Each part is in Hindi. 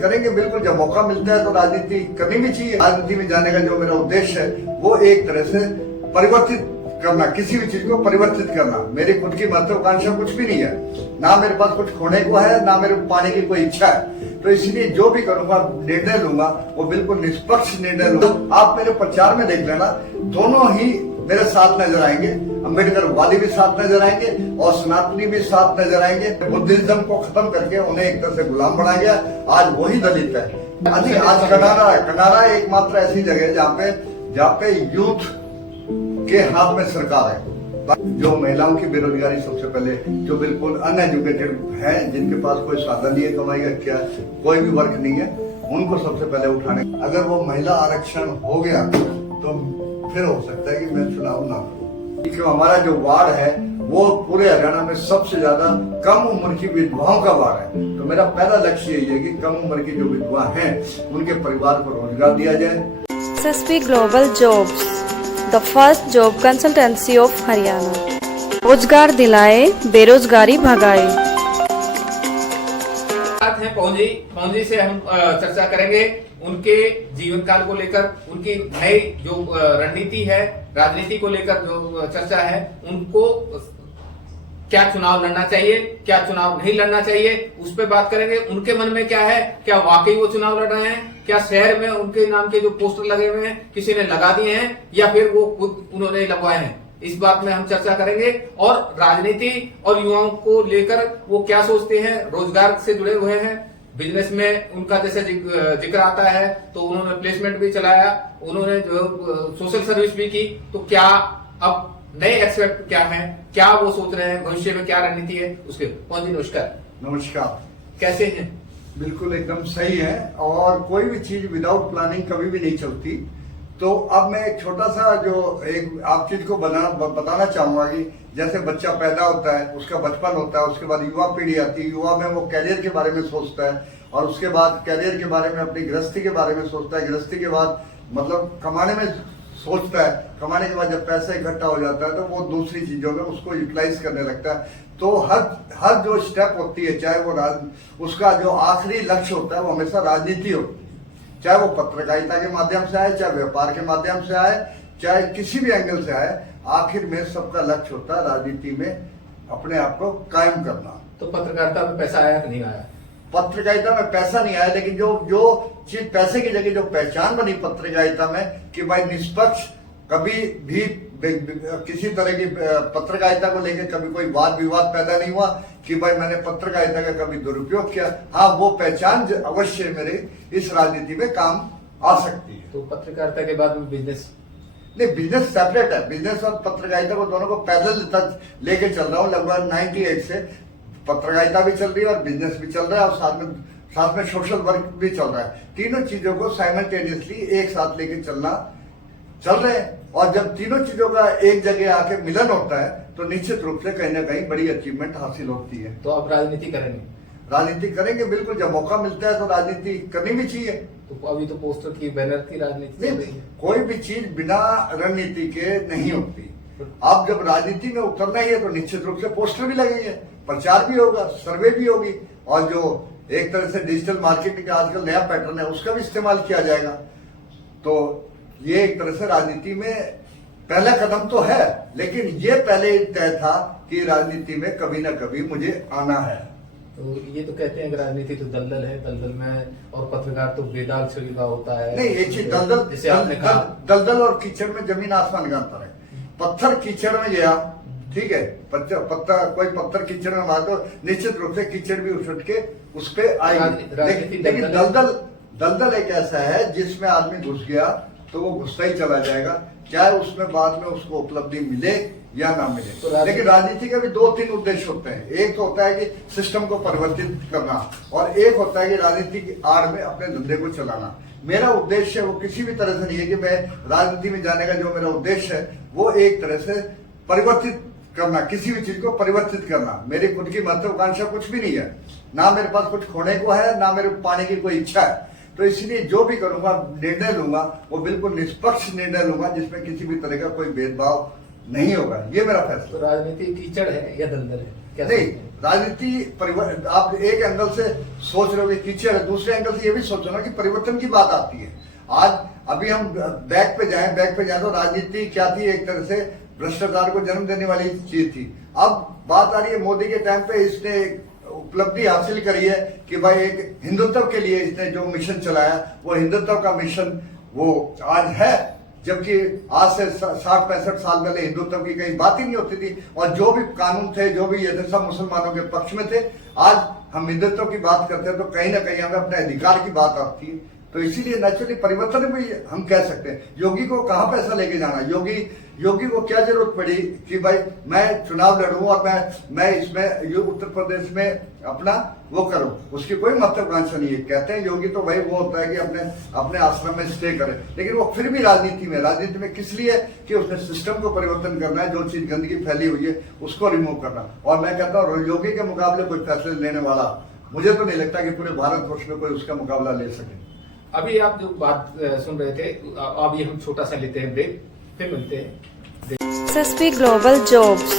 करेंगे बिल्कुल, जब मौका मिलता है तो राजनीति करनी भी चाहिए। राजनीति में जाने का जो मेरा उद्देश्य है वो एक तरह से परिवर्तित करना, किसी भी चीज को परिवर्तित करना। मेरी खुद की महत्वाकांक्षा कुछ भी नहीं है, ना मेरे पास कुछ खोने को है, ना मेरे पाने की कोई इच्छा है। तो इसलिए जो भी करूंगा, निर्णय लूंगा, वो बिल्कुल निष्पक्ष निर्णय लूंगा। आप मेरे प्रचार में देख लेना, दोनों ही मेरे साथ नजर आएंगे। अम्बेडकरवादी भी साथ नजर आएंगे और सनातनी भी साथ नजर आएंगे। बुद्धिज्म को खत्म करके उन्हें एक तरह से गुलाम बनाया गया। आज वही दलित है। आज कनाडा एकमात्र ऐसी जगह है जहाँ पे यूथ के हाथ में सरकार है। जो महिलाओं की बेरोजगारी सबसे पहले, जो बिल्कुल अनएजुकेटेड है, जिनके पास कोई साधन नहीं है कमाई का, क्या कोई भी वर्क नहीं है, उनको सबसे पहले उठाने। अगर वो महिला आरक्षण हो गया तो फिर हो सकता है कि मैं चुनाव ना करूं। क्योंकि हमारा जो वार्ड है वो पूरे हरियाणा में सबसे ज्यादा कम उम्र की विधवाओं का वार्ड है। तो मेरा पहला लक्ष्य यही है कि कम उम्र की जो विधवा हैं उनके परिवार को रोजगार दिया जाए। SSP Global Jobs, the first job consultancy of Haryana. रोजगार दिलाए, बेरोजगारी भगाए। साथ हैं पौंजी से हम चर्चा करेंगे उनके जीवन काल को लेकर, उनकी नई जो रणनीति है, राजनीति को लेकर जो चर्चा है, उनको क्या चुनाव लड़ना चाहिए, क्या चुनाव नहीं लड़ना चाहिए, उस पर बात करेंगे। उनके मन में क्या है, क्या वाकई वो चुनाव लड़ रहे हैं, क्या शहर में उनके नाम के जो पोस्टर लगे हुए हैं किसी ने लगा दिए हैं या फिर वो खुद उन्होंने लगवाए हैं, इस बात में हम चर्चा करेंगे। और राजनीति और युवाओं को लेकर वो क्या सोचते हैं, रोजगार से जुड़े हुए हैं, बिजनेस में उनका जैसे जिक्र आता है तो उन्होंने प्लेसमेंट भी चलाया, उन्होंने जो सोशल सर्विस भी की। तो क्या अब नए एक्सपेक्ट क्या है, क्या वो सोच रहे हैं, भविष्य में क्या रणनीति है उसके। कौन जी नमस्कार। नमस्कार। कैसे हैं? बिल्कुल एकदम सही है। और कोई भी चीज विदाउट प्लानिंग कभी भी नहीं चलती। तो अब मैं एक छोटा सा जो एक आप चीज को बताना चाहूंगा कि जैसे बच्चा पैदा होता है, उसका बचपन होता है, उसके बाद युवा पीढ़ी आती है, युवा में वो कैरियर के बारे में सोचता है, और उसके बाद कैरियर के बारे में अपनी गृहस्थी के बारे में सोचता है, गृहस्थी के बाद मतलब कमाने में सोचता है, कमाने के बाद जब पैसा इकट्ठा हो जाता है तो वो दूसरी चीजों में उसको यूटिलाइज करने लगता है। तो हर जो स्टेप होती है, चाहे वो उसका जो आखिरी लक्ष्य होता है वो हमेशा राजनीति होती है। चाहे वो पत्रकारिता के माध्यम से आए, चाहे व्यापार के माध्यम से आए, चाहे किसी भी एंगल से आए, आखिर में सबका लक्ष्य होता है राजनीति में अपने आप को कायम करना। तो पत्रकारिता में पैसा आया कि नहीं आया? पत्रकारिता में पैसा नहीं आया, लेकिन जो चीज पैसे की जगह जो पहचान बनी पत्रकारिता में कि भाई निष्पक्ष, कभी भी किसी तरह की पत्रकारिता को लेकर कभी कोई वाद विवाद पैदा नहीं हुआ कि भाई मैंने पत्रकारिता का कभी दुरुपयोग किया। हाँ, वो पहचान अवश्य मेरे इस राजनीति में काम आ सकती है। तो पत्रकारिता के बाद बिजनेस नहीं, बिजनेस सेपरेट है। बिजनेस और पत्रकारिता को दोनों को पैदल तक लेके चल रहा हूँ। लगभग 98 से पत्रकारिता भी चल रही है और बिजनेस भी चल रहा है और साथ में सोशल वर्क भी चल रहा है। तीनों चीजों को साइमल्टेनियसली एक साथ लेके चल रहे हैं। और जब तीनों चीजों का एक जगह आके मिलन होता है तो निश्चित रूप से कहीं ना कहीं बड़ी अचीवमेंट हासिल होती है। तो आप राजनीति करेंगे? राजनीति करेंगे बिल्कुल, जब मौका मिलता है तो राजनीति करनी भी चाहिए। तो अभी तो पोस्टर की, बैनर की राजनीति चल रही है। कोई भी चीज बिना रणनीति के नहीं होती। आप जब राजनीति में उतरना ही है तो निश्चित रूप से पोस्टर भी लगेंगे, प्रचार भी होगा, सर्वे भी होगी, और जो एक तरह से डिजिटल मार्केटिंग का आजकल नया पैटर्न है उसका भी इस्तेमाल किया जाएगा। तो ये एक तरह से राजनीति में पहला कदम तो है, लेकिन ये पहले तय था कि राजनीति में कभी ना कभी मुझे आना है। तो ये तो कहते हैं कि राजनीति तो दलदल है, दलदल में, और पत्रकार तो बेदाग छवि का होता है। नहीं, एक चीज दलदल और कीचड़ में जमीन आसमान का अंतर है। पत्थर कीचड़ में गया, ठीक है, कोई पत्थर कीचड़ में मार दो, निश्चित रूप से कीचड़ भी उठ के उस पर आएगी। लेकिन दलदल एक ऐसा है जिसमें आदमी घुस गया तो वो घुसता ही चला जाएगा, चाहे उसमें बाद में उसको उपलब्धि मिले या ना मिले। तो लेकिन राजनीति के भी 2-3 उद्देश्य होते हैं। एक तो होता है कि सिस्टम को परिवर्तित करना, और एक होता है कि राजनीति की आड़ में अपने धंधे को चलाना। मेरा उद्देश्य वो किसी भी तरह से नहीं है कि मैं राजनीति में जाने का जो मेरा उद्देश्य है वो एक तरह से परिवर्तित करना, किसी भी चीज को परिवर्तित करना। मेरी खुद की महत्वाकांक्षा कुछ भी नहीं है, ना मेरे पास कुछ खोने को है, ना मेरे पाने की कोई इच्छा है। तो इसलिए जो भी करूंगा, निर्णय लूंगा, वो बिल्कुल निष्पक्ष निर्णय लूंगा जिसमें किसी भी तरह का कोई भेदभाव नहीं होगा। ये मेरा फैसला। तो राजनीति कीचड़ है या दलदल है? नहीं, राजनीति आप एक एंगल से सोच रहे हो कीचड़ है, दूसरे एंगल से ये भी सोचो ना कि परिवर्तन की बात आती है। आज अभी हम बैक पे जाए तो राजनीति क्या थी, एक तरह से भ्रष्टाचार को जन्म देने वाली चीज थी। अब बात आ रही है मोदी के टाइम पे इसने उपलब्धि हासिल करी है कि भाई एक हिंदुत्व के लिए इसने जो मिशन चलाया वो हिंदुत्व का मिशन वो आज है, जबकि आज से 60-65 साल पहले हिंदुत्व की कहीं बात ही नहीं होती थी और जो भी कानून थे जो भी ये थे सब मुसलमानों के पक्ष में थे। आज हम हिंदुत्व की बात करते हैं तो कहीं ना कहीं हमें अपने अधिकार की बात आती है, तो इसीलिए नेचुरली परिवर्तन भी हम कह सकते हैं। योगी को कहां पैसा लेके जाना, योगी को क्या जरूरत पड़ी कि भाई मैं चुनाव लड़ूं और मैं इसमें उत्तर प्रदेश में अपना वो करूं, उसकी कोई महत्वाकांक्षा नहीं है। कहते हैं योगी तो भाई वो होता है कि अपने आश्रम में स्टे करे, लेकिन वो फिर भी राजनीति में किस लिए कि उसने सिस्टम को परिवर्तन करना है, जो चीज गंदगी फैली हुई है उसको रिमूव करना। और मैं कहता हूँ योगी के मुकाबले कोई फैसले लेने वाला मुझे तो नहीं लगता कि पूरे भारतवर्ष में कोई उसका मुकाबला ले सके। अभी आप जो बात सुन रहे थे, अभी हम छोटा सा लेते हैं ब्रेक, फिर मिलते हैं। SSP Global Jobs,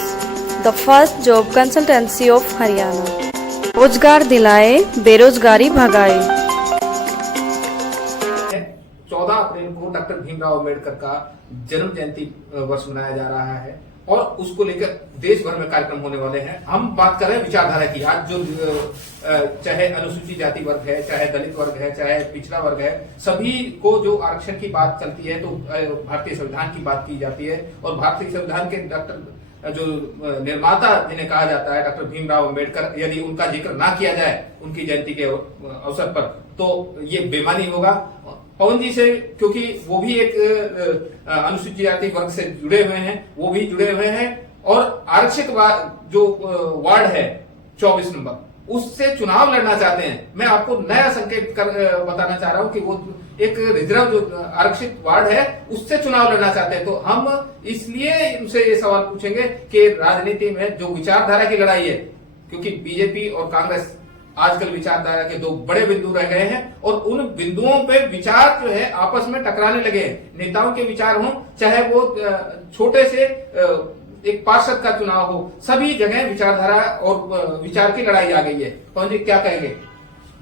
the first job consultancy of Haryana. रोजगार दिलाए, बेरोजगारी भगाए। 14 अप्रैल को डॉक्टर भीमराव अंबेडकर का जन्म जयंती वर्ष मनाया जा रहा है और उसको लेकर देश भर में कार्यक्रम होने वाले हैं। हम बात कर रहे हैं विचारधारा की। आज जो चाहे अनुसूचित जाति वर्ग है, चाहे दलित वर्ग है, चाहे पिछड़ा वर्ग है, सभी को जो आरक्षण की बात चलती है तो भारतीय संविधान की बात की जाती है। और भारतीय संविधान के डॉक्टर जो निर्माता जिन्हें कहा जाता है डॉक्टर भीमराव अंबेडकर, यदि उनका जिक्र ना किया जाए उनकी जयंती के अवसर पर तो ये बेमानी होगा। पवन जी से, क्योंकि वो भी एक अनुसूचित जाति वर्ग से जुड़े हुए हैं, वो भी जुड़े हुए हैं और आरक्षित जो वार्ड है 24 नंबर, उससे चुनाव लड़ना चाहते हैं। मैं आपको नया संकेत बताना चाह रहा हूं कि वो एक रिजर्व जो आरक्षित वार्ड है उससे चुनाव लड़ना चाहते हैं। तो हम इसलिए उनसे ये सवाल पूछेंगे कि राजनीति में जो विचारधारा की लड़ाई है, क्योंकि बीजेपी और कांग्रेस आजकल विचारधारा के दो बड़े बिंदु रह गए हैं और उन बिंदुओं पे विचार जो है आपस में टकराने लगे हैं। नेताओं के विचार हों, चाहे वो छोटे से एक पार्षद का चुनाव हो, सभी जगह विचारधारा और विचार की लड़ाई आ गई है। कौन जी क्या कहेंगे?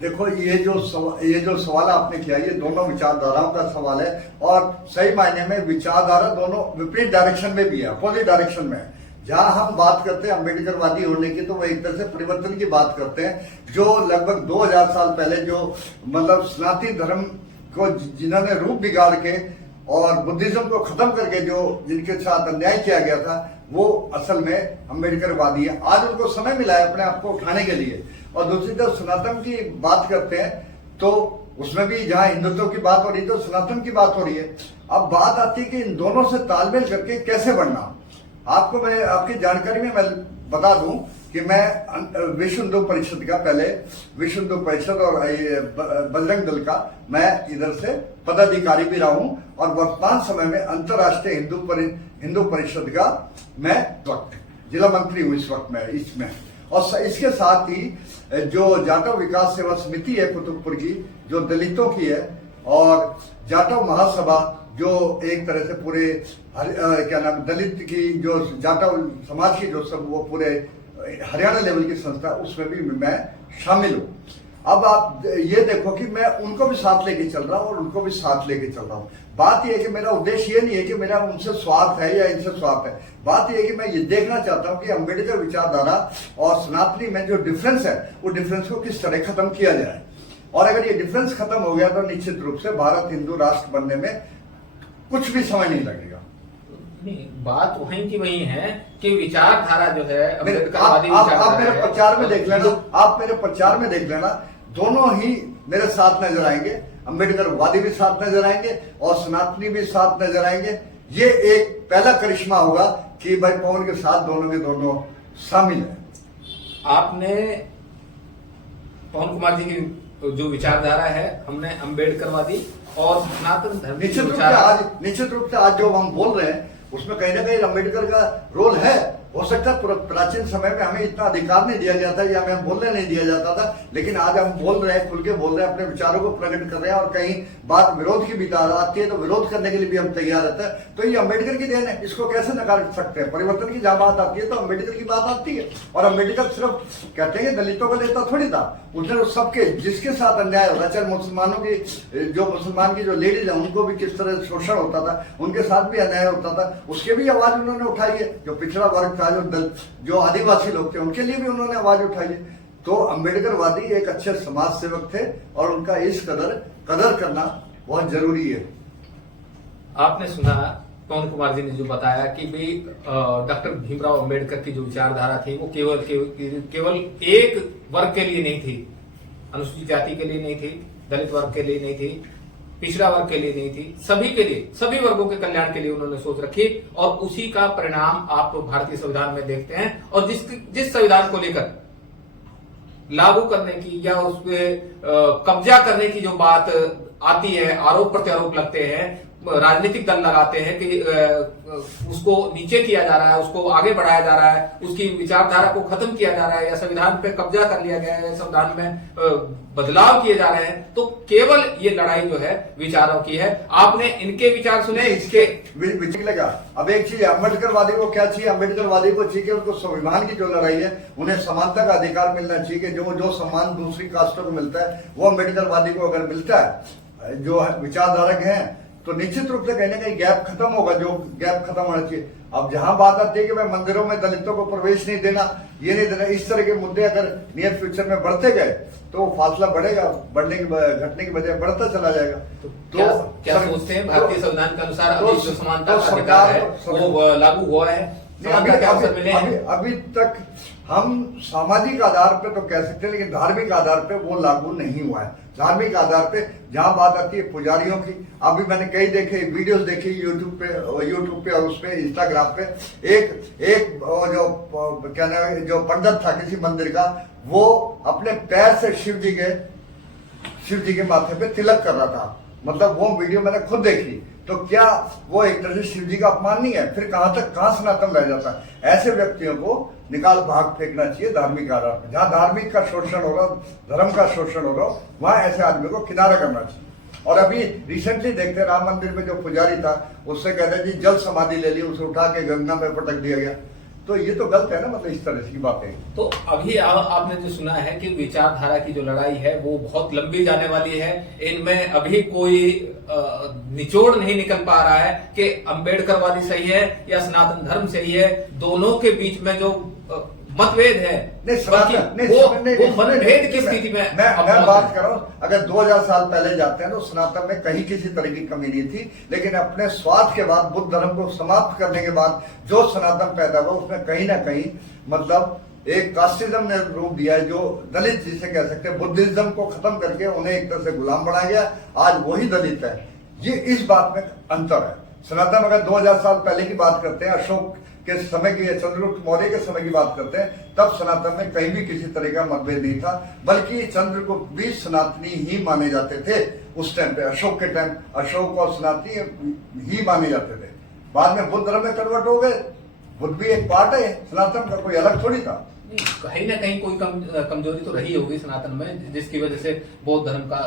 देखो ये जो सवाल आपने किया ये दोनों विचारधाराओं का सवाल है और सही मायने में विचारधारा दोनों विपरीत डायरेक्शन में भी है, अपोजिट डायरेक्शन में है। जहां हम बात करते हैं अम्बेडकरवादी होने की तो वो एक तरह से परिवर्तन की बात करते हैं, जो लगभग 2000 साल पहले जो मतलब सनातनी धर्म को जिन्होंने रूप बिगाड़ के और बुद्धिज्म को खत्म करके जो जिनके साथ अन्याय किया गया था वो असल में अम्बेडकरवादी है। आज उनको समय मिला है अपने आप को उठाने के लिए। और दूसरी तरफ सनातन की बात करते हैं तो उसमें भी जहां हिंदुत्व की बात हो रही है तो सनातन की बात हो रही है। अब बात आती है कि इन दोनों से तालमेल करके कैसे बढ़ना। आपको मैं आपकी जानकारी में मैं बता दूं कि मैं विश्व हिंदू परिषद का, पहले विश्व हिंदू परिषद और बजरंग दल का मैं इधर से पदाधिकारी भी रहा हूं और वर्तमान समय में अंतर्राष्ट्रीय हिंदू परिषद का मैं जिला मंत्री हूं इस वक्त में इसमें। और इसके साथ ही जो जाटव विकास सेवा समिति है कुतुबपुर की, जो दलितों की है, और जाटव महासभा जो एक तरह से पूरे क्या नाम दलित की जो जाटव समाज की जो सब वो पूरे हरियाणा लेवल की संस्था, उसमें भी मैं शामिल हूँ। अब आप ये देखो कि मैं उनको भी साथ लेके चल रहा हूँ और उनको भी साथ लेके चल रहा हूँ। बात यह है कि मेरा उद्देश्य ये नहीं है कि मेरा उनसे स्वार्थ है या इनसे स्वार्थ है। बात यह है कि मैं ये देखना चाहता हूँ कि अम्बेडकर विचारधारा और सनातनी में जो डिफरेंस है वो डिफरेंस को किस तरह खत्म किया जाए। और अगर ये डिफरेंस खत्म हो गया तो निश्चित रूप से भारत हिंदू राष्ट्र बनने में कुछ भी समय नहीं लगेगा। बात वहीं की वहीं है कि विचारधारा जो है आप मेरे प्रचार में देख लेना, आप मेरे प्रचार में देख लेना, दोनों ही मेरे साथ नजर आएंगे। अम्बेडकरवादी भी साथ नजर आएंगे और सनातनी भी साथ नजर आएंगे। ये एक पहला करिश्मा होगा कि भाई पवन के साथ दोनों के दोनों शामिल है। आपने पवन कुमार जी की जो विचारधारा है, हमने अम्बेडकरवादी और सनातन धर्म निश्चित रूप से आज जो हम बोल रहे हैं उसमें कहीं ना कहीं अम्बेडकर का रोल है। हो सकता है प्राचीन समय में हमें इतना अधिकार नहीं दिया जाता या हमें बोलने नहीं दिया जाता था, लेकिन आज हम बोल रहे हैं, खुल के बोल रहे हैं, अपने विचारों को प्रकट कर रहे हैं, और कहीं बात विरोध की भी आती है तो विरोध करने के लिए भी हम तैयार रहते हैं। तो ये अम्बेडकर की देन है, इसको कैसे नकार सकते हैं। परिवर्तन की जहां बात आती है तो अम्बेडकर की बात आती है। और अम्बेडकर सिर्फ कहते हैं दलितों का नेता थोड़ी था, उसने सबके जिसके साथ अन्याय होता है, चाहे मुसलमानों की जो मुसलमान की जो लेडीज है उनको भी किस तरह शोषण होता था, उनके साथ भी अन्याय होता था, उसके भी आवाज उन्होंने उठाई है। जो पिछड़ा वर्ग था, जो आदिवासी लोग थे, उनके लिए भी उन्होंने आवाज उठाई है। तो अम्बेडकरवादी एक अच्छे समाज सेवक थे और उनका इस कदर करना बहुत जरूरी है। आपने सुना पवन कुमार जी ने जो बताया कि भाई डॉक्टर भीमराव अंबेडकर की जो विचारधारा थी वो केवल एक वर्ग के लिए नहीं थी, अनुसूचित जाति के लिए नहीं थी, दलित वर्ग के लिए नहीं थी, पिछड़ा वर्ग के लिए नहीं थी, सभी के लिए, सभी वर्गों के कल्याण के लिए उन्होंने सोच रखी। और उसी का परिणाम आप भारतीय संविधान में देखते हैं। और जिस संविधान को लेकर लागू करने की या उस पर कब्जा करने की जो बात आती है, आरोप प्रत्यारोप लगते हैं, राजनीतिक दल लगाते हैं कि उसको नीचे किया जा रहा है, उसको आगे बढ़ाया जा रहा है, उसकी विचारधारा को खत्म किया जा रहा है, या संविधान पे कब्जा कर लिया गया है, संविधान में बदलाव किए जा रहे हैं, तो केवल ये लड़ाई जो है विचारों की है। आपने इनके विचार सुने, इसके लगा। अब एक चीज, अम्बेडकरवादी को क्या चाहिए? अम्बेडकरवादी को चाहिए उनको संविधान की जो लड़ाई है, उन्हें समानता का अधिकार मिलना चाहिए कि जो सम्मान दूसरी कास्टों को मिलता है वो अम्बेडकरवादी को अगर मिलता है, जो विचारधारक है, तो निश्चित रूप से कहीं ना कहीं गैप खत्म होगा, जो गैप खत्म होना चाहिए। अब जहां बात आती है कि भाई मंदिरों में दलितों को प्रवेश नहीं देना, ये नहीं देना, इस तरह के मुद्दे अगर नियर फ्यूचर में बढ़ते गए तो फासला बढ़ेगा, घटने की बजाय बढ़ता चला जाएगा। तो क्या सोचते हैं भारतीय संविधान के अनुसार अभी जो समानता का अधिकार है वो लागू हुआ है? अभी तक हम सामाजिक आधार पे तो कह सकते हैं, लेकिन धार्मिक आधार पे वो लागू नहीं हुआ है। धार्मिक आधार पे जहां बात आती है पुजारियों की, अभी मैंने कई देखे वीडियोस देखी यूट्यूब पे और उस पे इंस्टाग्राम पे, एक जो क्या नाम है, जो पंडित था किसी मंदिर का, वो अपने पैर से शिव जी के माथे पे तिलक कर रहा था। मतलब वो वीडियो मैंने खुद देखी। तो क्या वो एक तरह से शिव जी का अपमान नहीं है? फिर कहां सनातन रह जाता है? ऐसे व्यक्तियों को निकाल भाग फेंकना चाहिए धार्मिक आधार पर। जहां धार्मिक का शोषण हो रहा, धर्म का शोषण हो रहा, वहां ऐसे आदमी को किनारा करना चाहिए। और अभी रिसेंटली देखते राम मंदिर में जो पुजारी था, उससे कहते जी जल समाधि ले ली, उसे उठा के गंगा में पटक दिया गया। तो ये तो गलत है ना, मतलब इस तरह की बातें। तो अभी आपने जो सुना है कि विचारधारा की जो लड़ाई है वो बहुत लंबी जाने वाली है। इनमें अभी कोई निचोड़ नहीं निकल पा रहा है कि अम्बेडकरवादी सही है या सनातन धर्म सही है। दोनों के बीच में जो मतभेद है, वो मतभेद की स्थिति में मैं बात कर रहा हूँ। अगर 2000 साल पहले जाते हैं तो सनातन में कहीं किसी तरह की कमी नहीं थी, लेकिन अपने स्वार्थ के बाद, बुद्ध धर्म को समाप्त करने के बाद जो सनातन पैदा हुआ, उसमें कहीं ना कहीं मतलब एक कास्टिज्म ने रूप दिया है, जो दलित जिसे कह सकते हैं, बुद्धिज्म को खत्म करके उन्हें एक तरह से गुलाम बनाया गया। आज वही दलित है। ये इस बात में अंतर है। सनातन अगर 2000 साल पहले की बात करते हैं, अशोक के समय की, चंद्रगुप्त मौर्य के समय की बात करते हैं, तब सनातन में कहीं भी किसी तरह का मतभेद नहीं था, बल्कि चंद्रगुप्त भी सनातनी ही माने जाते थे उस टाइम पे। अशोक के टाइम अशोक और सनातनी ही माने जाते थे। बाद में बुद्ध धर्म में कन्वर्ट हो गए। बुद्ध भी एक पार्ट है सनातन का, कोई अलग थोड़ी था। कहीं ना कहीं कोई कमजोरी तो रही होगी सनातन में, जिसकी वजह से बौद्ध धर्म का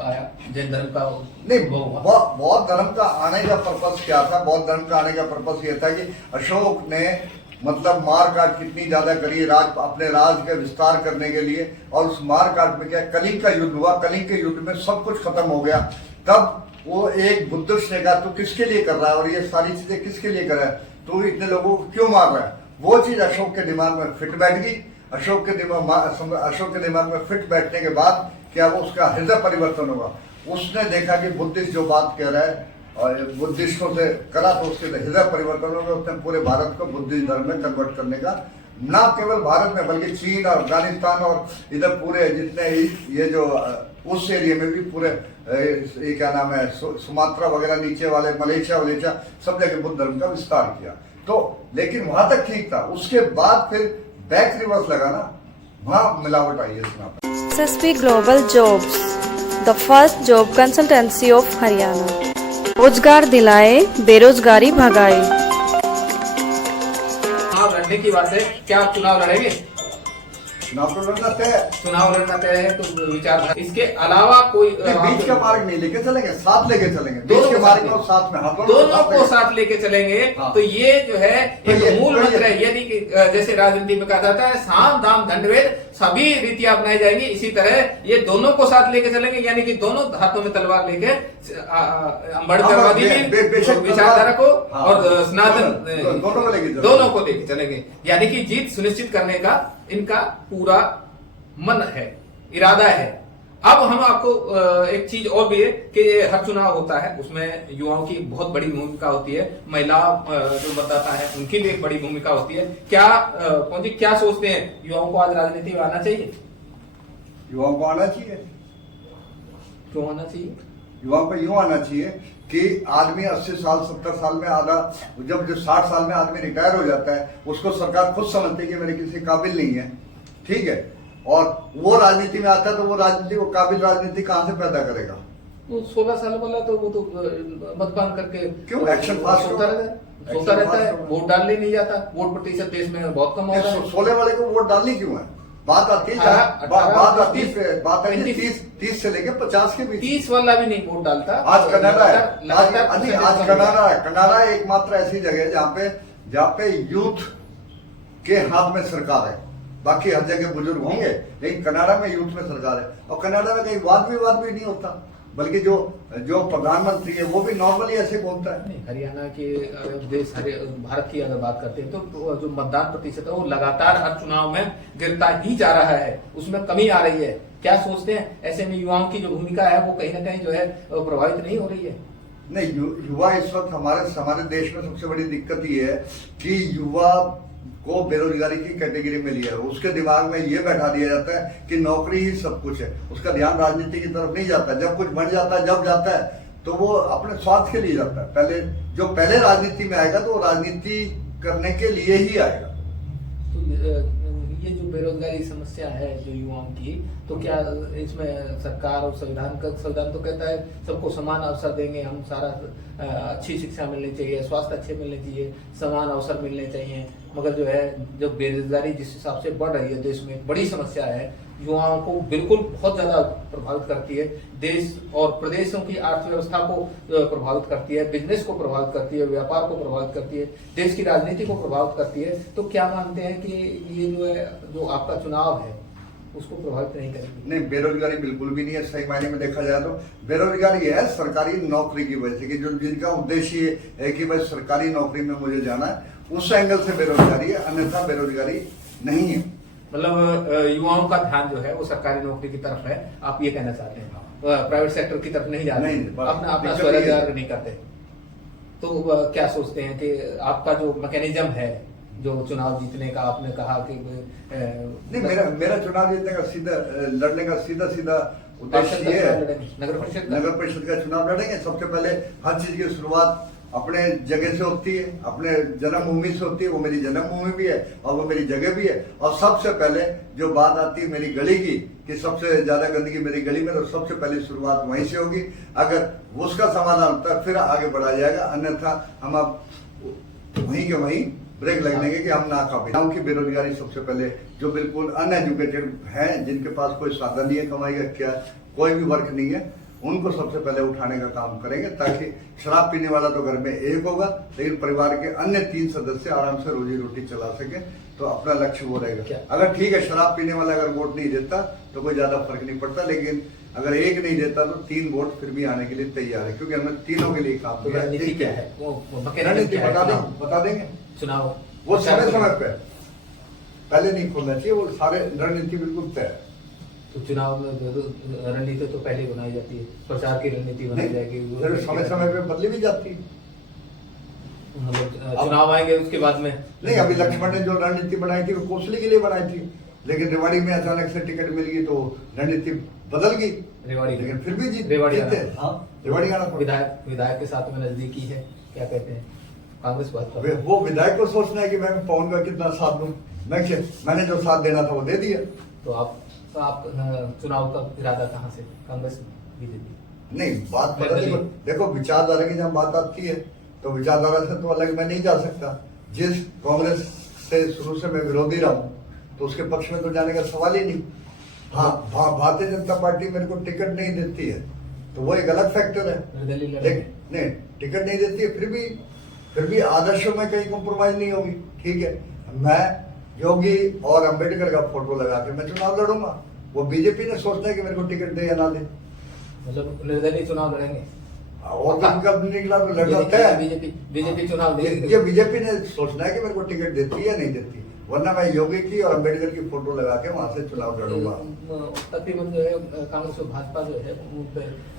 आया, जैन धर्म का नहीं। बौद्ध धर्म का आने का पर्पस क्या था? बौद्ध धर्म का आने का पर्पस ये था कि अशोक ने मतलब मारकाट कितनी ज्यादा करी अपने राज का विस्तार करने के लिए, और उस मारकाट में क्या, कलिंग का युद्ध हुआ। कलिंग के युद्ध में सब कुछ खत्म हो गया। तब वो एक बुद्धिस्ट ने कहा तू किसके लिए कर रहा है, और ये सारी चीजें किसके लिए कर रहा है, तू इतने लोगों को क्यों मार रहा है? वो चीज अशोक के दिमाग में फिट बैठ गई। अशोक के दिमाग में फिट बैठने के बाद क्या वो उसका हृदय परिवर्तन होगा। उसने देखा कि बुद्धिस्ट जो बात कह रहा है और बुद्धिस्टों से करा, तो उसके हृदय परिवर्तन होगा। उसने पूरे भारत को बुद्धिस्ट धर्म में कन्वर्ट करने का, ना केवल भारत में बल्कि चीन और अफगानिस्तान और इधर पूरे जितने ये जो उस एरिया में भी पूरे ये क्या नाम है, सुमात्रा वगैरह नीचे वाले, मलेशिया सब जगह बुद्ध धर्म का विस्तार किया। तो लेकिन वहां तक ठीक था। उसके बाद फिर बैक रिवर्स लगा ना, वहां मिलावट आई है। SSP Global Jobs, the first job consultancy of Haryana. रोजगार दिलाए, बेरोजगारी भगाए। चुनाव लड़ने की बात है, क्या आप चुनाव लड़ेंगे? चुनाव तो लड़ना तय है। चुनाव लड़ना तय है तो विचार, इसके अलावा कोई बीच का मार्ग नहीं लेके चलेंगे, साथ लेके चलेंगे। दोनों बीच के को मार्ग साथ को साथ में हाथों दोनों को साथ लेके चलेंगे। हाँ। तो ये जो है तो एक ये- मूल तो ये- मंत्र है, यानी कि जैसे राजनीति में कहा जाता है साम दाम दंडभेद, सभी रीतियां अपनाई जाएंगी। इसी तरह ये दोनों को साथ लेके चलेंगे, यानी कि दोनों हाथों में तलवार लेके अम्बेडकरवादी भी विचारधारा को हाँ। और सनातन दोनों को लेके चलेंगे। दोनों को लेके चलेंगे, यानी कि जीत सुनिश्चित करने का इनका पूरा मन है, इरादा है। अब हम आपको एक चीज और भी है कि हर चुनाव होता है, उसमें युवाओं की बहुत बड़ी भूमिका होती है, महिला जो मतदाता है उनकी भी एक बड़ी भूमिका होती है। क्या पवन जी क्या सोचते हैं, युवाओं को आज राजनीति में आना चाहिए? युवाओं को आना चाहिए। क्यों आना चाहिए? युवाओं को यूं आना चाहिए कि आदमी 80 साल 70 साल में आधा, जब 60 साल में आदमी रिटायर हो जाता है, उसको सरकार खुद समझती है कि मेरे किसी काबिल नहीं है, ठीक है, और वो राजनीति में आता है तो वो राजनीति, वो काबिल राजनीति कहां से पैदा करेगा? वो 16 साल वाला तो वो तो मतदान करके क्यों? एक्शन पास सोता रहता है, वोट डालने नहीं जाता। वोट प्रतिशत देश में बहुत कम होता है। 16 वाले को वोट डालनी क्यों है? बात आती है 30 से लेके 50 के बीच। 30 वाला भी नहीं वोट डालता। आज कनाडा है, लगातार आज कनाडा है। कनाडा एकमात्र ऐसी जगह है जहाँ पे यूथ के हाथ में सरकार है। बाकी हर जगह बुजुर्ग होंगे, लेकिन कनाडा में यूथ में सरकार है। और कनाडा में कहीं वाद भी नहीं होता, बल्कि जो प्रधानमंत्री है वो भी नॉर्मली ऐसे बोलता है। नहीं, हरियाणा के देश भारत की अगर बात करते हैं तो जो मतदान प्रतिशत है वो लगातार हर चुनाव में गिरता ही जा रहा है, उसमें कमी आ रही है। क्या सोचते हैं ऐसे में युवाओं की जो भूमिका है वो कहीं ना कहीं जो है प्रभावित नहीं हो रही है? नहीं, युवा इस वक्त हमारे देश में सबसे बड़ी दिक्कत ये है कि युवा को बेरोजगारी की कैटेगरी में लिया है। उसके दिमाग में ये बैठा दिया जाता है कि नौकरी ही सब कुछ है, उसका ध्यान राजनीति की तरफ नहीं जाता। जब कुछ बन जाता है, जब जाता है तो वो अपने स्वार्थ के लिए जाता है। पहले राजनीति में आएगा तो वो राजनीति करने के लिए ही आएगा। तो ये जो बेरोजगारी समस्या है जो युवाओं की, तो क्या इसमें सरकार और संविधान तो कहता है सबको समान अवसर देंगे, हम सारा अच्छी शिक्षा मिलनी चाहिए, स्वास्थ्य अच्छे मिलने चाहिए, समान अवसर मिलने चाहिए, मगर जो है जब बेरोजगारी जिस हिसाब से बढ़ रही है देश में, बड़ी समस्या है, युवाओं को बिल्कुल बहुत ज्यादा प्रभावित करती है, देश और प्रदेशों की अर्थव्यवस्था को प्रभावित करती है, बिजनेस को प्रभावित करती है, व्यापार को प्रभावित करती है, देश की राजनीति को प्रभावित करती है। तो क्या मानते हैं कि ये जो है जो आपका चुनाव है उसको प्रभावित नहीं करेगी? नहीं, बेरोजगारी बिल्कुल भी नहीं है। सही मायने में देखा जाए तो बेरोजगारी है सरकारी नौकरी की वजह से, कि जो जिनका उद्देश्य है कि भाई सरकारी नौकरी में मुझे जाना है, उस एंगल से बेरोजगारी है, अन्यथा बेरोजगारी नहीं है। मतलब युवाओं का ध्यान जो है वो सरकारी नौकरी की तरफ है, आप ये कहना चाहते हैं? प्राइवेट सेक्टर की तरफ नहीं जाते, अपना स्वरोजगार नहीं करते। तो क्या सोचते हैं कि आपका जो मैकेनिज्म है जो चुनाव जीतने का, आपने कहा कि नहीं, मेरा चुनाव जीतने का लड़ने का सीधा उद्देश्य ये है। नगर परिषद का चुनाव लड़ेंगे। सबसे पहले हर चीज की शुरुआत अपने जगह से होती है, अपने जन्मभूमि से होती है। वो मेरी जन्मभूमि भी है और वो मेरी जगह भी है। और सबसे पहले जो बात आती है मेरी गली की, कि सबसे ज्यादा गंदगी मेरी गली में, तो सबसे पहले शुरुआत वहीं से होगी। अगर उसका समाधान होता है फिर आगे बढ़ा जाएगा, अन्यथा हम अब वहीं के वहीं ब्रेक लग देंगे कि हम ना काबिल। गाँव की बेरोजगारी सबसे पहले, जो बिल्कुल अनएजुकेटेड हैं, जिनके पास कोई साधन नहीं है कमाई का, क्या कोई भी वर्क नहीं है, उनको सबसे पहले उठाने का काम करेंगे, ताकि शराब पीने वाला तो घर में एक होगा, लेकिन परिवार के अन्य 3 सदस्य आराम से रोजी रोटी चला सके। तो अपना लक्ष्य वो रहेगा। अगर ठीक है, शराब पीने वाला अगर वोट नहीं देता तो कोई ज्यादा फर्क नहीं पड़ता, लेकिन अगर एक नहीं देता तो 3 वोट फिर भी आने के लिए तैयार है, क्योंकि हमने तीनों के लिए काम किया। रणनीति क्या है? रणनीति बता देंगे चुनाव वो समय पे, पहले नहीं खोलना चाहिए, वो सारे रणनीति बिल्कुल तय है। तो चुनाव में रणनीति तो पहले बनाई जाती है, प्रचार की रणनीति बनाई जाएगी, समय पे बदली भी जाती है। मतलब चुनाव आएंगे उसके बाद में नहीं, अभी लक्ष्मण ने जो रणनीति बनाई थी वो कोसली के लिए बनाई थी, लेकिन रेवाड़ी में अचानक से टिकट मिल गई तो रणनीति बदल गई। रेवाड़ी, लेकिन फिर भी जीते। हाँ, रेवाड़ी आना विधायक के साथ में नजदीकी है, क्या कहते हैं कांग्रेस बात कर? वो विधायक को सोचना है कि मैं पवन का कितना साथ दूं। मैंने जो साथ देना था वो दे दिया। तो आप चुनाव का इरादा कहाँ से? कांग्रेस बीजेपी? नहीं, बात बदल, देखो विचारधारा की जब बात आती है तो विचारधारा से तो अलग मैं नहीं जा सकता। जिस कांग्रेस से शुरू से मैं विरोधी रहा हूँ तो उसके पक्ष में तो जाने का सवाल ही नहीं। हाँ, भारतीय जनता पार्टी मेरे को टिकट नहीं देती है तो वो एक अलग फैक्टर है, लेकिन नहीं टिकट नहीं देती है फिर भी आदर्शों में कहीं कॉम्प्रोमाइज नहीं होगी। ठीक है, मैं योगी और अंबेडकर का फोटो लगा के मैं चुनाव लड़ूंगा। वो बीजेपी ने सोचना है कि मेरे को टिकट दे या ना दे, मतलब निर्दलीय चुनाव लड़ेंगे और कब निकला तो लड़ना तय है। बीजेपी चुनाव देगी। ये बीजेपी ने सोचना है कि मेरे को टिकट देती है या नहीं देती, वरना मैं योगी की और अंबेडकर की फोटो लगा के वहां से चुनाव लड़ूंगा। तकरीबन जो है कांग्रेस और भाजपा जो है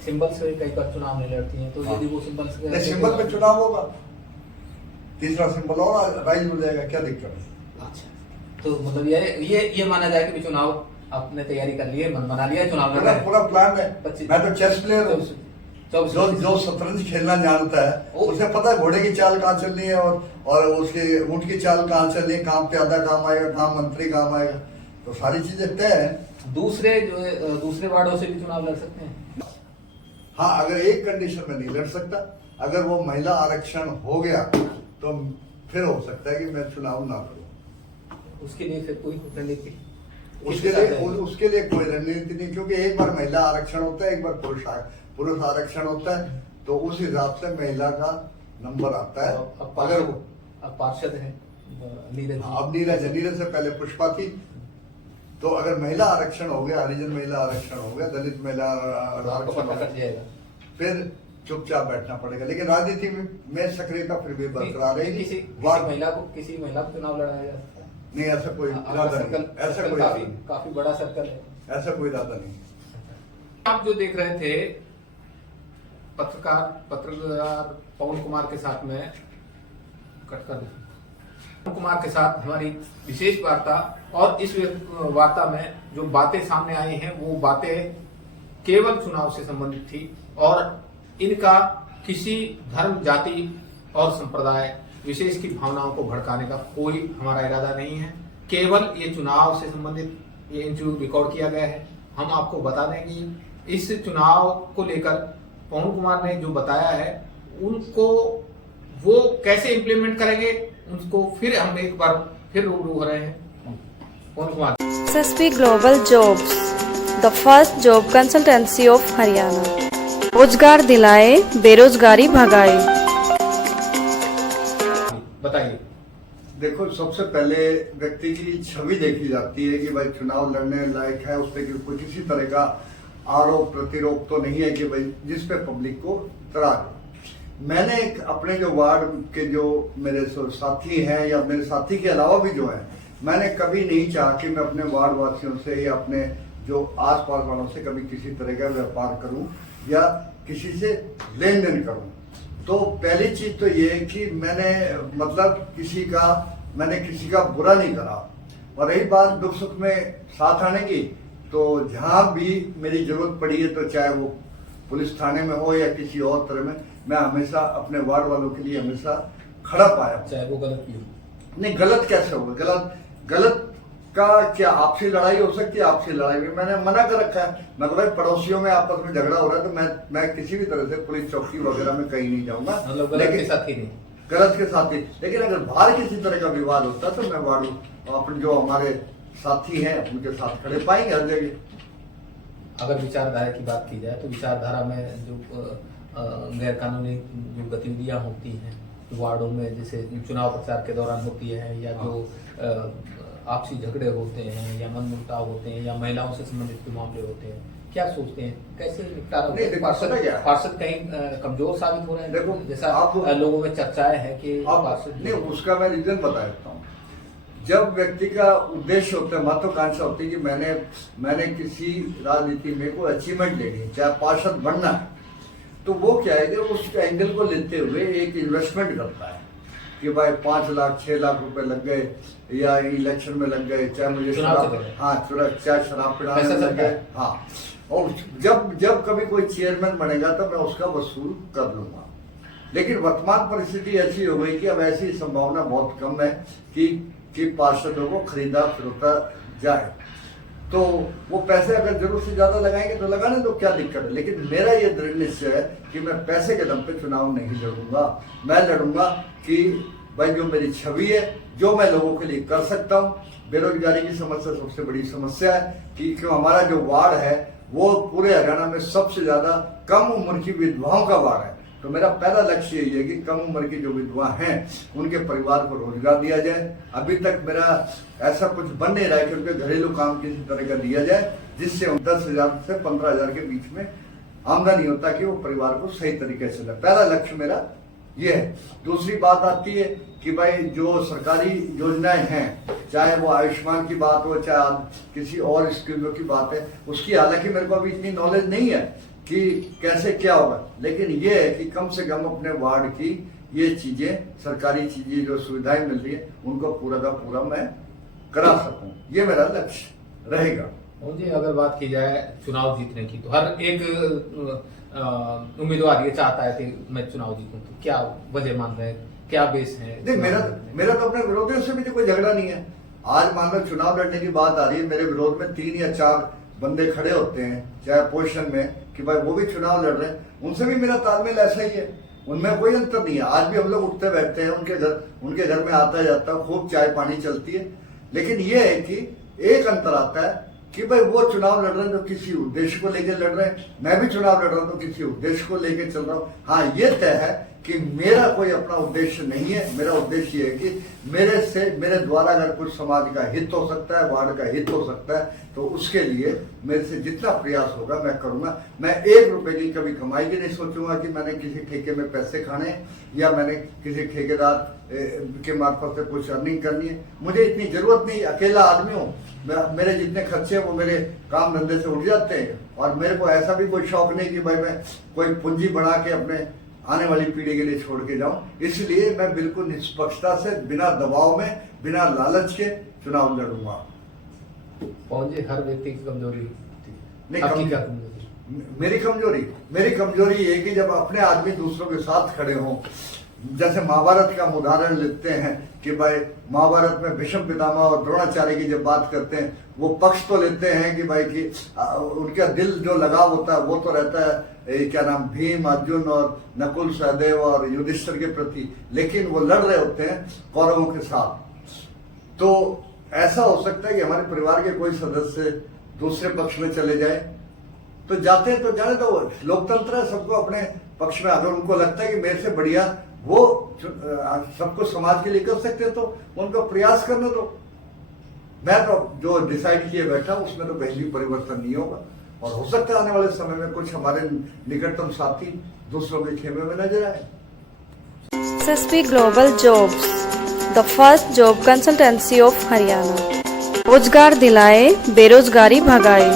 सिंबल से कई बार चुनाव नहीं लड़ती है, तो यदि वो सिंबल पे चुनाव होगा, तीसरा सिंबल और राइज हो जाएगा, क्या दिक्कत है। अच्छा, तो मतलब ये माना जाए कि चुनाव आपने तैयारी कर ली है, बना लिया है, चुनाव लड़ रहे हैं। पूरा प्लान है। मैं तो चेस प्लेयर हूँ, जो शतरंज खेलना जानता है उसे पता है घोड़े की चाल कहाँ चलनी है और उसके ऊंट की चाल कहाँ चलनी है, कहाँ प्यादा काम आएगा, कहाँ मंत्री काम आएगा, तो सारी चीजें तय है। दूसरे वार्डों से भी चुनाव लड़ सकते हैं। हाँ, अगर एक कंडीशन में नहीं लड़ सकता, अगर वो महिला आरक्षण हो गया तो फिर हो सकता है कि मैं चुनाव ना करूं। उसके लिए फिर कोई रणनीति उसके लिए कोई रणनीति नहीं, क्योंकि एक बार महिला आरक्षण होता है, एक बार पुरुष आरक्षण होता है, तो उस हिसाब से महिला का नंबर आता है। अगर वो अब पार्षद है अब नीरज से पहले पुष्पा थी, तो अगर महिला आरक्षण हो गया, हरिजन महिला आरक्षण हो गया, दलित महिला आरक्षण हो गया, फिर चुपचाप बैठना पड़ेगा। लेकिन राजनीति में सक्रियता फिर भी बरकरार रहेगी। किसी महिला को चुनाव लड़ाया जा सकता है? नहीं, ऐसा कोई इरादा नहीं, ऐसा कोई काफी बड़ा सर्कल है, ऐसा कोई इरादा नहीं। आप जो देख रहे थे पत्रकार पवन कुमार के साथ में पवन कुमार के साथ हमारी विशेष वार्ता, और इस वार्ता में जो बातें सामने आई हैं वो बातें केवल चुनाव से संबंधित थी, और इनका किसी धर्म, जाति और संप्रदाय विशेष की भावनाओं को भड़काने का कोई हमारा इरादा नहीं है। केवल ये चुनाव से संबंधित ये इंटरव्यू रिकॉर्ड किया गया है। हम आपको बता दें कि इस चुनाव को लेकर पवन कुमार ने जो बताया है उनको वो कैसे इम्प्लीमेंट करेंगे, उनको फिर हम एक बार फिर रूबरू हो रहे हैं। पवन Kumar. SSP Global Jobs, the first job consultancy of Haryana. रोजगार दिलाए, बेरोजगारी भगाए। बताइए। देखो, सबसे पहले व्यक्ति की छवि देखी जाती है कि भाई चुनाव लड़ने लायक है, उस पर कोई किसी तरह का आरोप प्रतिरोप तो नहीं है कि भाई जिस पे पब्लिक को तरा दे। मैंने अपने जो वार्ड के जो मेरे साथी हैं या मेरे साथी के अलावा भी जो है, मैंने कभी नहीं चाहा कि मैं अपने वार्ड वासियों से या अपने जो आसपास वालों से कभी किसी तरह का व्यापार करूं या किसी से लेन देन करूं। तो पहली चीज तो ये कि मैंने मतलब मैंने किसी का बुरा नहीं करा। और रही बात दुख सुख में साथ आने की, तो जहां भी मेरी जरूरत पड़ी है, तो चाहे वो पुलिस थाने में हो या किसी और तरह में, मैं हमेशा अपने वार्ड वालों के लिए हमेशा खड़ा पाया, चाहे वो गलत भी हो। नहीं, गलत कैसे होगा? गलत का क्या आपसी लड़ाई हो सकती है? आपसी लड़ाई में मैंने मना कर रखा है। मैं भाई पड़ोसियों में आपस में झगड़ा हो रहा है तो मैं किसी भी तरह से पुलिस चौकी वगैरह में कहीं नहीं जाऊंगा, गलत के साथ ही नहीं, गलत के साथ ही। लेकिन अगर बाहर किसी तरह का विवाद होता तो मैं वार्ड अपने जो हमारे साथी हैं उनके साथ खड़े पाएंगे हर जगह। अगर विचारधारा की बात की जाए तो विचारधारा में जो गैर कानूनी जो गतिविधियां होती हैं वार्डों में, जैसे चुनाव प्रचार के दौरान होती है, या जो आपसी झगड़े होते हैं या मनमुटाव होते हैं या महिलाओं से संबंधित जो मामले होते हैं, क्या सोचते हैं कैसे निपटारा? पार्षद कहीं कमजोर साबित हो रहे हैं? देखो, जैसा लोगों में चर्चाएं हैं कि पार्षद नहीं, उसका मैं रीजन बता देता हूँ। जब व्यक्ति का उद्देश्य होता है, महत्वाकांक्षा होती है कि मैंने किसी राजनीति में कोई अचीवमेंट लेनी, चाहे पार्षद बनना है, तो वो क्या है कि उस एंगल को लेते हुए एक इन्वेस्टमेंट करता है कि भाई 5 लाख 6 लाख रुपए लग गए या इलेक्शन में लग गए, चाहे मुझे चाहे शराब पिलाने में लग गए। हाँ, और जब कभी कोई चेयरमैन बनेगा तो मैं उसका वसूल कर लूंगा। लेकिन वर्तमान परिस्थिति ऐसी हो गई कि अब ऐसी संभावना बहुत कम है कि पार्षदों को खरीदा फिरौता जाए। तो वो पैसे अगर जरूरत से ज्यादा लगाएंगे तो लगाने दो, क्या दिक्कत है। लेकिन मेरा ये दृढ़ निश्चय है कि मैं पैसे के दम पे चुनाव नहीं लड़ूंगा। मैं लड़ूंगा कि भाई जो मेरी छवि है, जो मैं लोगों के लिए कर सकता हूँ। बेरोजगारी की समस्या सबसे बड़ी समस्या है कि क्यों हमारा जो वार्ड है वो पूरे हरियाणा में सबसे ज्यादा कम उम्र की विधवाओं का वार्ड है। तो मेरा पहला लक्ष्य यही है कि कम उम्र की जो विधवा हैं उनके परिवार को रोजगार दिया जाए। अभी तक मेरा ऐसा कुछ बन नहीं रहा है कि उनके घरेलू काम किसी तरह का दिया जाए जिससे 10,000 से 15,000 के बीच में आमदनी होता कि वो परिवार को सही तरीके से चले। पहला लक्ष्य मेरा ये है। दूसरी बात आती है कि भाई जो सरकारी योजनाएं हैं, चाहे वो आयुष्मान की बात हो, चाहे किसी और स्कीमों की बात है, उसकी हालांकि मेरे को अभी इतनी नॉलेज नहीं है कि कैसे क्या होगा, लेकिन ये है कि कम से कम अपने वार्ड की ये चीजें, सरकारी चीजें जो सुविधाएं मिल रही है उनको पूरा का पूरा मैं करा सकूं, ये मेरा लक्ष्य रहेगा। मुझे अगर बात की जाए चुनाव जीतने की, तो हर एक उम्मीदवार ये चाहता है कि मैं चुनाव जीतूं, तो क्या वजह मान रहे हैं, क्या बेस है? नहीं, मेरा तो अपने विरोधियों से भी तो कोई झगड़ा नहीं है। आज मान लो चुनाव लड़ने की बात आ रही है, मेरे विरोध में 3 या 4 बंदे खड़े होते हैं चाहे अपोजिशन में कि भाई वो भी चुनाव लड़ रहे हैं, उनसे भी मेरा तालमेल ऐसा ही है, उनमें कोई अंतर नहीं है। आज भी हम लोग उठते बैठते हैं, उनके घर में आता जाता खूब चाय पानी चलती है। लेकिन ये है कि एक अंतर आता है कि भाई वो चुनाव लड़ रहे हैं तो किसी उद्देश्य को लेकर लड़ रहे हैं, मैं भी चुनाव लड़ रहा हूं तो किसी उद्देश्य को लेकर चल रहा हूं। हाँ, ये तय है कि मेरा कोई अपना उद्देश्य नहीं है। मेरा उद्देश्य ये है कि मेरे द्वारा अगर कुछ समाज का हित हो सकता है, वार्ड का हित हो सकता है, तो उसके लिए मेरे से जितना प्रयास होगा मैं करूंगा। मैं 1 रुपए की कभी कमाई की नहीं सोचूंगा कि मैंने किसी ठेके में पैसे खाने या मैंने किसी ठेकेदार के मार्फत से कुछ अर्निंग करनी है। मुझे इतनी जरूरत नहीं, अकेला आदमी हूँ, मेरे जितने खर्चे हैं वो मेरे काम धंधे से उठ जाते हैं, और मेरे को ऐसा भी कोई शौक नहीं कि भाई मैं कोई पूंजी बना के अपने आने वाली पीढ़ी के लिए छोड़ के जाऊं। इसलिए मैं बिल्कुल निष्पक्षता से, बिना दबाव में, बिना लालच के चुनाव लड़ूंगा। पहुंचे हर व्यक्ति की कमजोरी नहीं, आपकी क्या कमजोरी? मेरी कमजोरी ये कि जब अपने आदमी दूसरों के साथ खड़े हों, जैसे महाभारत का हम उदाहरण लेते हैं कि भाई महाभारत में भीष्म पितामह और द्रोणाचार्य की जब बात करते हैं, वो पक्ष तो लेते हैं कि भाई कि उनका दिल जो लगाव होता है वो तो रहता है क्या नाम भीम, अर्जुन और नकुल, सहदेव और युधिष्ठिर के प्रति, लेकिन वो लड़ रहे होते हैं कौरवों के साथ। तो ऐसा हो सकता है कि हमारे परिवार के कोई सदस्य दूसरे पक्ष में चले जाए, तो जाते हैं तो जाने दो, लोकतंत्र है, सबको अपने पक्ष में, अगर उनको लगता है कि मेरे से बढ़िया वो सबको समाज के लिए कर सकते हैं तो उनको प्रयास करने दो। मैं तो जो डिसाइड किए बैठा उसमें तो कहीं भी परिवर्तन नहीं होगा, और हो सकता है आने वाले समय में कुछ हमारे निकटतम साथी दूसरों के खेमे में नजर आए। SSP Global Jobs, the first job consultancy of Haryana. रोजगार दिलाए, बेरोजगारी भगाए।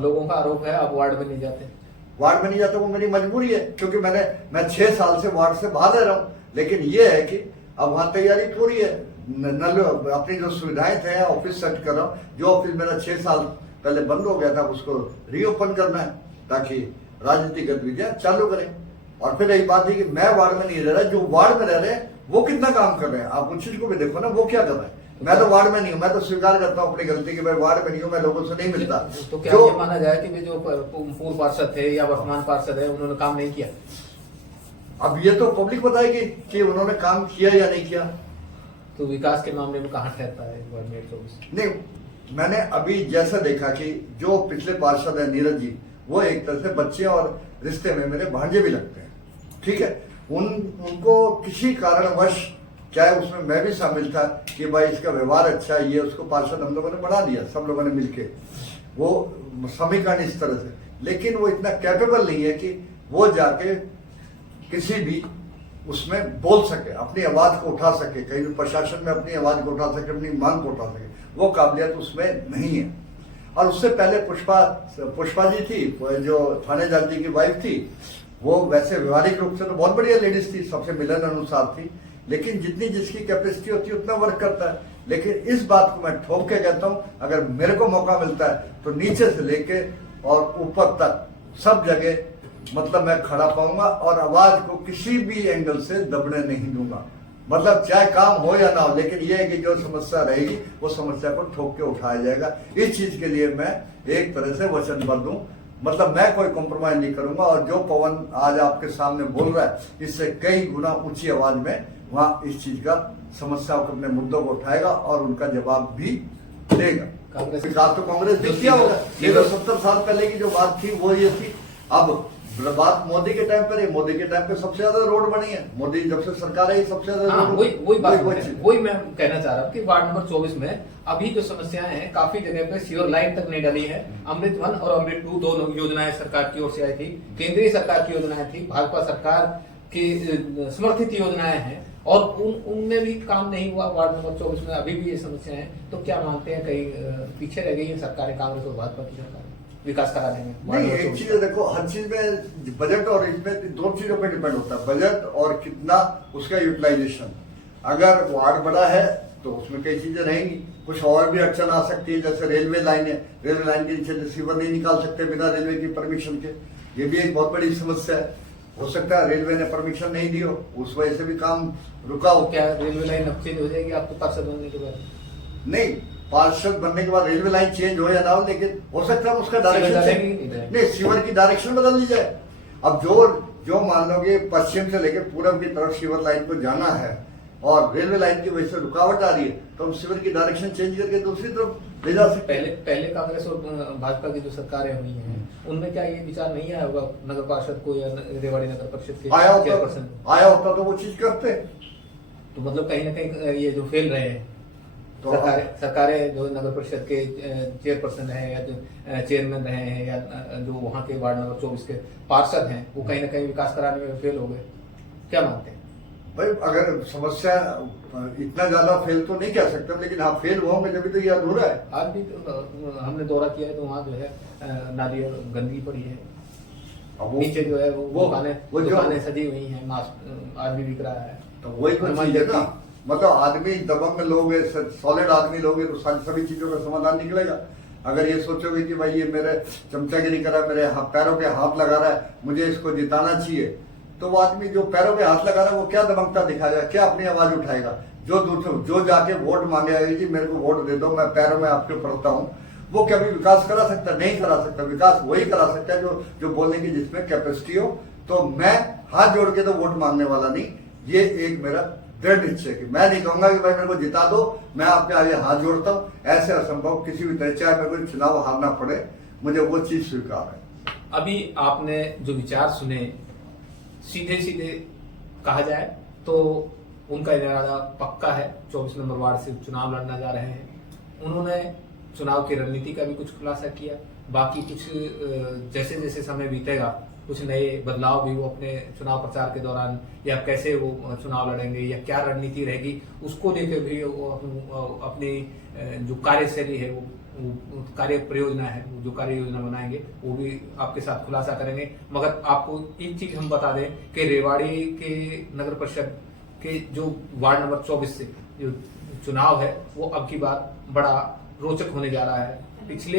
लोगों का आरोप है आप वार्ड में नहीं जाते। वार्ड में नहीं जाता, वो मेरी मजबूरी है, क्योंकि मैं 6 साल से वार्ड से बाहर रह रहा हूँ। लेकिन ये है कि अब वहां तैयारी पूरी है, अपनी जो सुविधाएं थे ऑफिस सेट कर रहा हूँ। जो ऑफिस मेरा 6 साल पहले बंद हो गया था उसको रीओपन करना है ताकि राजनीतिक गतिविधियां चालू करें। और फिर यही बात है कि मैं वार्ड में नहीं रह रहा, जो वार्ड में रह रहे हैं वो कितना काम कर रहे हैं, आप उन चीज को भी देखो ना, वो क्या कर रहे हैं। मैं तो वार्ड में नहीं हूँ, मैं तो स्वीकार करता हूँ अपनी गलती कि मैं वार्ड में नहीं हूँ, मैं लोगों से नहीं मिलता। तो क्या ये माना जाए कि जो पूर्व पार्षद थे या वर्तमान पार्षद है उन्होंने काम नहीं किया? अब ये तो पब्लिक बताएगी कि उन्होंने काम किया या नहीं किया। तो विकास के मामले में कहाँ ठहरता है 2024? नहीं, मैंने अभी जैसा देखा कि जो पिछले पार्षद है नीरज जी, वो एक तरह से बच्चे और रिश्ते में मेरे भांजे भी लगते हैं, ठीक है। उनको किसी कारणवश, चाहे उसमें मैं भी शामिल था कि भाई इसका व्यवहार अच्छा है, ये उसको पार्षद हम लोगों ने बना दिया, सब लोगों ने मिलके, वो समीकरण इस तरह से। लेकिन वो इतना कैपेबल नहीं है कि वो जाके किसी भी उसमें बोल सके, अपनी आवाज को उठा सके, कहीं भी प्रशासन में अपनी आवाज को उठा सके, अपनी मांग को उठा सके, वो काबिलियत उसमें नहीं है। और उससे पहले पुष्पा जी थी, जो थानेदार जी की वाइफ थी, वो वैसे व्यवहारिक रूप से तो बहुत बढ़िया लेडीज थी, सबसे मिलन अनुसार थी, लेकिन जितनी जिसकी कैपेसिटी होती है उतना वर्क करता है। लेकिन इस बात को मैं ठोक के कहता हूं, अगर मेरे को मौका मिलता है तो नीचे से लेके और ऊपर तक सब जगह मतलब मैं खड़ा पाऊंगा, और आवाज को किसी भी एंगल से दबने नहीं दूंगा। मतलब चाहे काम हो या ना हो, लेकिन ये है कि जो समस्या रहेगी वो समस्या को ठोक के उठाया जाएगा। इस चीज के लिए मैं एक तरह से वचनबद्ध हूँ। मतलब मैं कोई कॉम्प्रोमाइज नहीं करूंगा, और जो पवन आज आपके सामने बोल रहा है इससे कई गुना ऊंची आवाज में वहां इस चीज का समस्याओं को, अपने मुद्दों को उठाएगा और उनका जवाब भी देगा। कांग्रेस विकास तो कांग्रेस ने किया होगा। ये तो 70 साल पहले की जो बात थी वो ये थी। अब बात मोदी के टाइम पर है, मोदी के टाइम पे सबसे ज्यादा रोड बनी है, मोदी जब से सरकार है सबसे ज्यादा हाँ, रोड वही मैं कहना चाह रहा हूँ कि वार्ड नंबर 24 में अभी जो समस्याएं हैं, काफी जगह पे सीवर लाइन तक नहीं डाली है। अमृत 1 और अमृत 2 दोनों योजनाएं सरकार की ओर से आई थी, केंद्रीय सरकार की योजनाएं थी, भाजपा सरकार की समर्थित योजनाएं हैं, और उनमें भी काम नहीं हुआ। वार्ड नंबर 24 में अभी भी ये समस्याएं हैं। तो क्या मानते हैं कहीं पीछे रह गई है सरकारें, कांग्रेस और भाजपा की सरकार विकास करा देंगे? नहीं, एक चीज है, देखो हर चीज में बजट और इसमें दो चीजों पे डिपेंड होता है, बजट और कितना उसका यूटिलाइजेशन। अगर वार्ड बड़ा है तो उसमें कई चीजें रहेंगी, कुछ और भी अड़चन आ सकती है, जैसे रेलवे लाइन है, रेलवे लाइन के नीचे रिसीवर नहीं निकाल सकते बिना रेलवे की परमिशन के, ये भी एक बहुत बड़ी समस्या है। हो सकता है रेलवे ने परमिशन नहीं दी हो, उस वजह से भी काम रुका हो। क्या रेलवे लाइन अब चेंज हो जाएगी आपको पार्षद बनने के बाद? नहीं, पार्षद बनने के बाद रेलवे लाइन चेंज हो या ना हो, लेकिन हो सकता है उसका डायरेक्शन नहीं, सीवर की डायरेक्शन बदल दी जाए। अब जो मान लो कि पश्चिम से लेकर पूरब की तरफ सीवर लाइन को जाना है और रेलवे लाइन की वजह से रुकावट आ रही है, तो हम सीवर की डायरेक्शन चेंज करके दूसरी तरफ ले जा सकते हैं। पहले कांग्रेस और भाजपा की जो सरकारें हुई हैं उनमें क्या ये विचार नहीं आया होगा नगर पार्षद को या रेवाड़ी नगर परिषद के आया होता तो वो चीज करते। तो मतलब कहीं ना कहीं ये जो फेल रहे हैं तो सरकारें जो नगर परिषद के चेयरपर्सन है या जो चेयरमैन रहे हैं या जो वहाँ के वार्ड नंबर 24 के पार्षद हैं, वो कहीं ना कहीं विकास कराने में फेल हो गए। क्या मानते हैं भाई? अगर समस्या इतना ज्यादा फेल तो नहीं कह सकते, लेकिन हाँ फेल होंगे जब तो ये अधूरा है। आज भी तो हमने दौरा किया है तो वहाँ जो है नाली और गंदगी पड़ी है, नीचे जो है वो दुकानें सजी हुई हैं, मास्क आज भी बिक रहा है। तो वही तो चीज है ना, मतलब आदमी दबंग लोग है, सॉलिड आदमी लोग है, तो सभी चीजों का समाधान निकलेगा। अगर ये सोचोगे कि भाई ये मेरे चमचागिरी कर रहा है, मेरे पैरों के हाथ लगा रहा है, मुझे इसको जिताना चाहिए, तो वो आदमी जो पैरों पे हाथ लगा रहा है वो क्या दबंगता दिखाएगा, क्या अपनी आवाज उठाएगा? जो जाके वोट मांगेगा कि मेरे को वोट दे दो, मैं पैरों में आपके पड़ता हूँ, वो कभी विकास करा सकता? नहीं करा सकता। विकास वही करा सकता है जो बोलने की जिसमें कैपेसिटी हो। तो मैं हाथ जोड़ के तो वोट मांगने वाला नहीं, ये एक मेरा दृढ़ निश्चय कि मैं नहीं कहूंगा कि भाई मेरे को जिता दो, मैं आपके आगे हाथ जोड़ता हूँ। ऐसे असंभव किसी भी तरह, चाहे मेरे को चुनाव हारना पड़े, मुझे वो चीज स्वीकार है। अभी आपने जो विचार सुने, सीधे सीधे कहा जाए तो उनका इरादा पक्का है, 24 नंबर वार्ड से चुनाव लड़ना जा रहे हैं। उन्होंने चुनाव की रणनीति का भी कुछ खुलासा किया, बाकी कुछ जैसे जैसे समय बीतेगा कुछ नए बदलाव भी वो अपने चुनाव प्रचार के दौरान, या कैसे वो चुनाव लड़ेंगे या क्या रणनीति रहेगी, उसको लेकर भी वो अपनी जो कार्यशैली है, वो कार्य प्रयोजना है, जो कार्य योजना बनाएंगे वो भी आपके साथ खुलासा करेंगे। मगर आपको एक चीज हम बता दें कि रेवाड़ी के नगर परिषद के जो वार्ड नंबर 24 से जो चुनाव है वो अब की बार बड़ा रोचक होने जा रहा है। पिछले